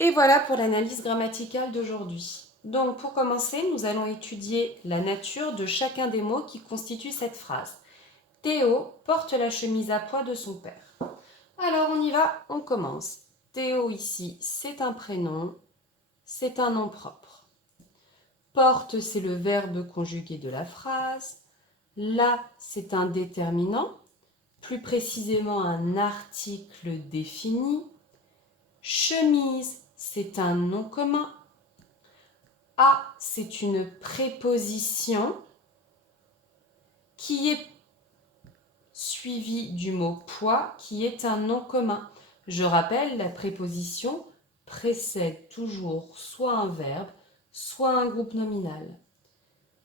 Et voilà pour l'analyse grammaticale d'aujourd'hui. Donc pour commencer, nous allons étudier la nature de chacun des mots qui constituent cette phrase. Théo porte la chemise à pois de son père. Alors on y va, on commence. Théo ici, c'est un prénom, c'est un nom propre. Porte, c'est le verbe conjugué de la phrase. La, c'est un déterminant, plus précisément un article défini. Chemise, c'est un nom commun. À, c'est une préposition qui est suivie du mot poids, qui est un nom commun. Je rappelle, la préposition précède toujours soit un verbe, soit un groupe nominal.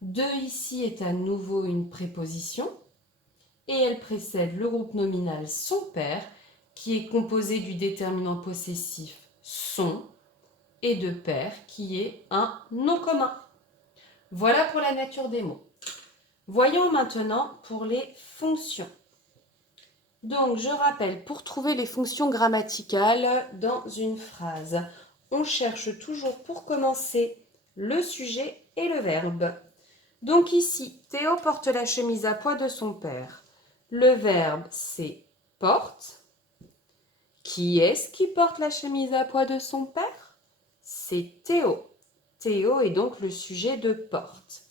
De ici est à nouveau une préposition et elle précède le groupe nominal son père, qui est composé du déterminant possessif son et de père, qui est un nom commun. Voilà pour la nature des mots. Voyons maintenant pour les fonctions. Donc, je rappelle, pour trouver les fonctions grammaticales dans une phrase, on cherche toujours pour commencer le sujet et le verbe. Donc ici, Théo porte la chemise à pois de son père. Le verbe, c'est porte. Qui est-ce qui porte la chemise à pois de son père? C'est Théo. Théo est donc le sujet de porte.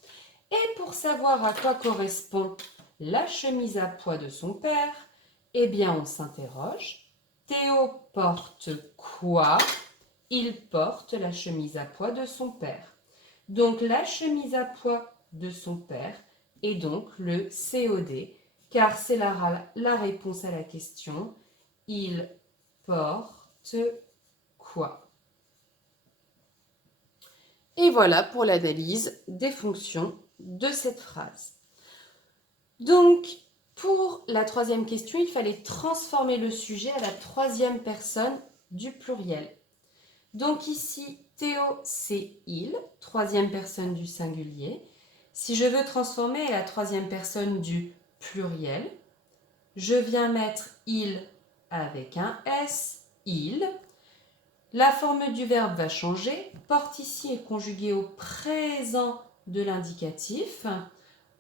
Et pour savoir à quoi correspond la chemise à pois de son père, eh bien on s'interroge. Théo porte quoi? Il porte la chemise à pois de son père. Donc la chemise à pois de son père est donc le COD, car c'est la réponse à la question. Il porte quoi? Et voilà pour l'analyse des fonctions de cette phrase. Donc, pour la troisième question, il fallait transformer le sujet à la troisième personne du pluriel. Donc ici, Théo, c'est il, troisième personne du singulier. Si je veux transformer à la troisième personne du pluriel, je viens mettre il avec un S, il. La forme du verbe va changer. Porte ici est conjugué au présent de l'indicatif,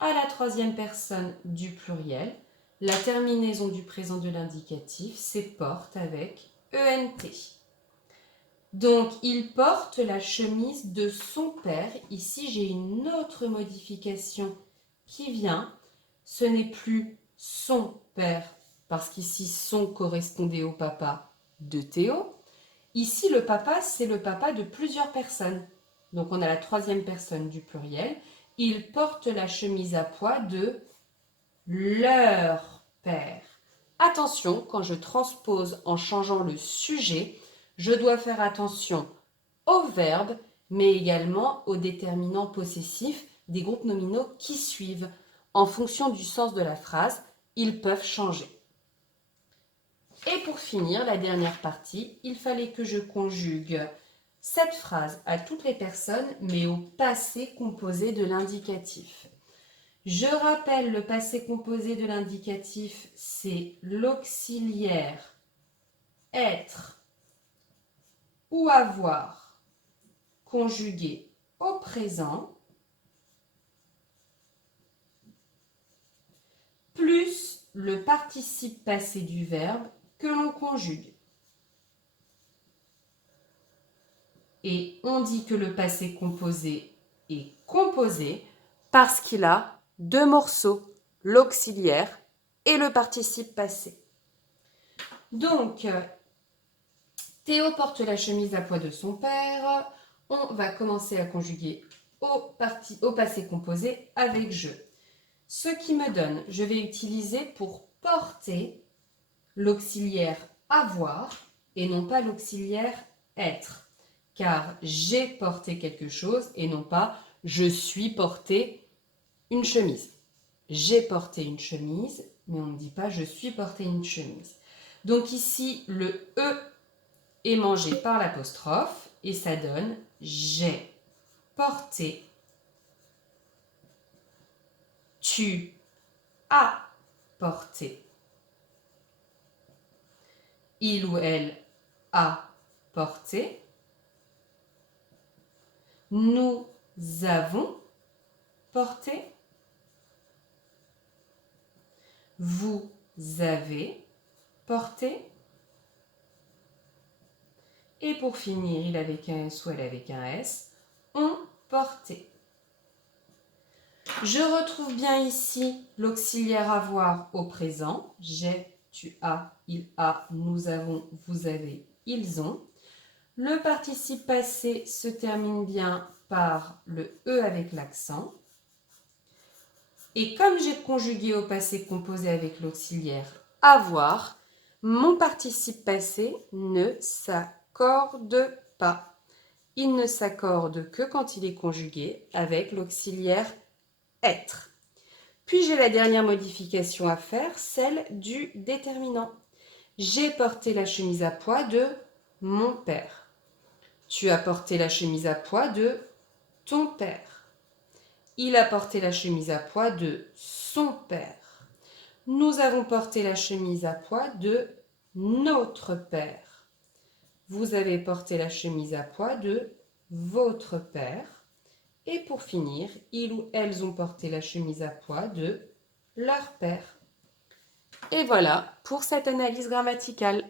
à la troisième personne du pluriel. La terminaison du présent de l'indicatif, c'est porte avec ENT. Donc, il porte la chemise de son père. Ici, j'ai une autre modification qui vient. Ce n'est plus son père, parce qu'ici, son correspondait au papa de Théo. Ici, le papa, c'est le papa de plusieurs personnes. Donc, on a la troisième personne du pluriel. Il porte la chemise à pois de leur père. Attention, quand je transpose en changeant le sujet, je dois faire attention au verbe, mais également aux déterminants possessifs des groupes nominaux qui suivent. En fonction du sens de la phrase, ils peuvent changer. Et pour finir, la dernière partie, il fallait que je conjugue cette phrase à toutes les personnes, mais au passé composé de l'indicatif. Je rappelle, le passé composé de l'indicatif, c'est l'auxiliaire être ou avoir conjugué au présent, plus le participe passé du verbe que l'on conjugue. Et on dit que le passé composé est composé parce qu'il a deux morceaux, l'auxiliaire et le participe passé. Donc, Théo porte la chemise à pois de son père. On va commencer à conjuguer au passé composé avec je. Ce qui me donne, je vais utiliser pour porter l'auxiliaire avoir et non pas l'auxiliaire être. Car j'ai porté quelque chose et non pas je suis porté une chemise. J'ai porté une chemise, mais on ne dit pas je suis porté une chemise. Donc ici, le E est mangé par l'apostrophe et ça donne j'ai porté, tu as porté, il ou elle a porté, Nous avons porté. Vous avez porté. Et pour finir, il avec un S ou elle avec un S, ont porté. Je retrouve bien ici l'auxiliaire avoir au présent. J'ai, tu as, il a, nous avons, vous avez, ils ont. Le participe passé se termine bien par le E avec l'accent. Et comme j'ai conjugué au passé composé avec l'auxiliaire avoir, mon participe passé ne s'accorde pas. Il ne s'accorde que quand il est conjugué avec l'auxiliaire être. Puis j'ai la dernière modification à faire, celle du déterminant. J'ai porté la chemise à pois de mon père. Tu as porté la chemise à pois de ton père. Il a porté la chemise à pois de son père. Nous avons porté la chemise à pois de notre père. Vous avez porté la chemise à pois de votre père. Et pour finir, ils ou elles ont porté la chemise à pois de leur père. Et voilà pour cette analyse grammaticale.